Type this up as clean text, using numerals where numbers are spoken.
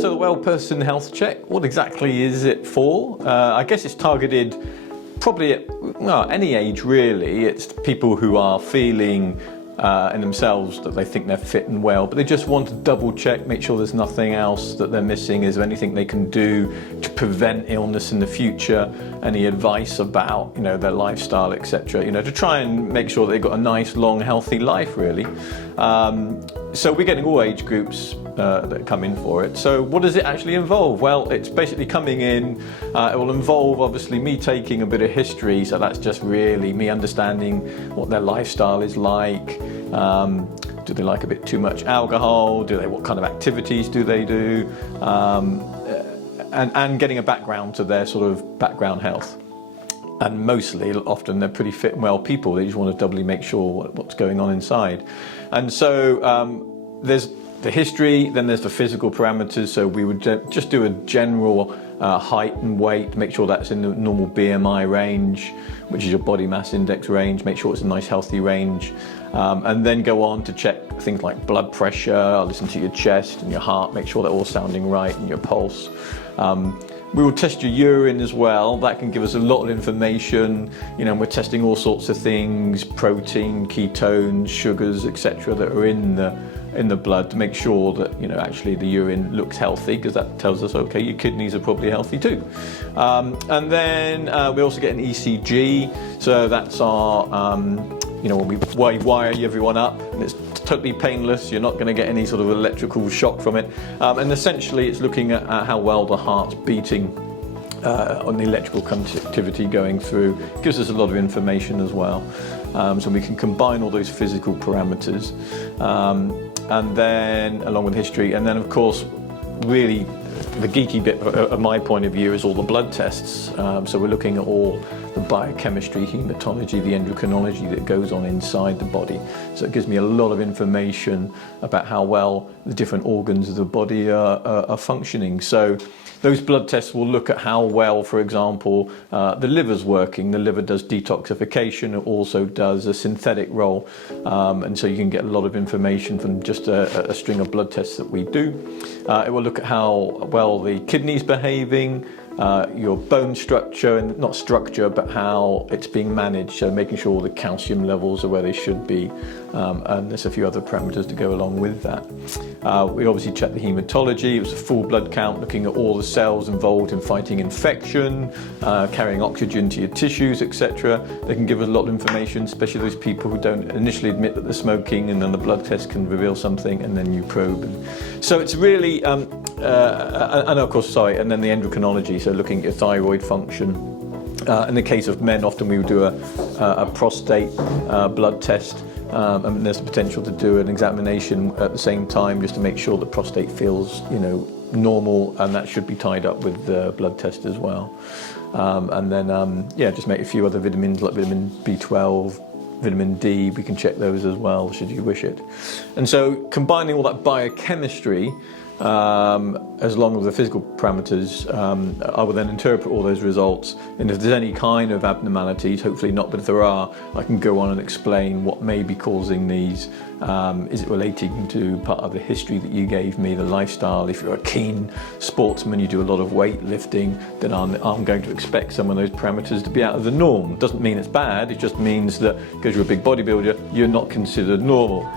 so the Well Person Health Check, what exactly is it for? I guess it's targeted probably at any age really. It's people who are feeling in themselves that they think they're fit and well, but they just want to double check, make sure there's nothing else that they're missing. Is there anything they can do to prevent illness in the future? Any advice about their lifestyle, etc. To try and make sure that they've got a nice, long, healthy life really. So we're getting all age groups that come in for it. So what does it actually involve? Well, it's basically coming in, it will involve obviously me taking a bit of history, so that's just really me understanding what their lifestyle is like. Do they like a bit too much alcohol? What kind of activities do they do? And getting a background to their sort of background health. And often they're pretty fit and well people. They just want to doubly make sure what's going on inside. And so there's the history, then there's the physical parameters. So we would just do a general height and weight, make sure that's in the normal BMI range, which is your body mass index range, make sure it's a nice healthy range. And then go on to check things like blood pressure, listen to your chest and your heart, make sure they're all sounding right, and your pulse. We will test your urine as well. That can give us a lot of information. We're testing all sorts of things, protein, ketones, sugars, etc. that are in the blood to make sure that actually the urine looks healthy, because that tells us, okay, your kidneys are probably healthy too. And then we also get an ECG. So that's our when we wire everyone up, and it's totally painless. You're not going to get any sort of electrical shock from it. And essentially it's looking at how well the heart's beating on the electrical conductivity going through. It gives us a lot of information as well. So we can combine all those physical parameters. And then along with history, and then of course really the geeky bit of my point of view is all the blood tests. So we're looking at all the biochemistry, hematology, the endocrinology that goes on inside the body. So it gives me a lot of information about how well the different organs of the body are functioning. So those blood tests will look at how well, for example, the liver's working. The liver does detoxification. It also does a synthetic role. And so you can get a lot of information from just a string of blood tests that we do. It will look at how well the kidney's behaving, your bone structure, and not structure, but how it's being managed. So making sure the calcium levels are where they should be. And there's a few other parameters to go along with that. We obviously check the hematology. It was a full blood count, looking at all the cells involved in fighting infection, carrying oxygen to your tissues, etc. They can give us a lot of information, especially those people who don't initially admit that they're smoking, and then the blood test can reveal something, and then you probe. So it's really, and then the endocrinology, so looking at your thyroid function. In the case of men, often we would do a prostate blood test. And there's the potential to do an examination at the same time, just to make sure the prostate feels, normal, and that should be tied up with the blood test as well. And then, just make a few other vitamins like vitamin B12, vitamin D. We can check those as well, should you wish it. And so, combining all that biochemistry, as long as the physical parameters, I will then interpret all those results, and if there's any kind of abnormalities, hopefully not, but if there are, I can go on and explain what may be causing these. Is it relating to part of the history that you gave me, the lifestyle? If you're a keen sportsman, you do a lot of weightlifting, then I'm going to expect some of those parameters to be out of the norm. Doesn't mean it's bad, it just means that because you're a big bodybuilder, you're not considered normal.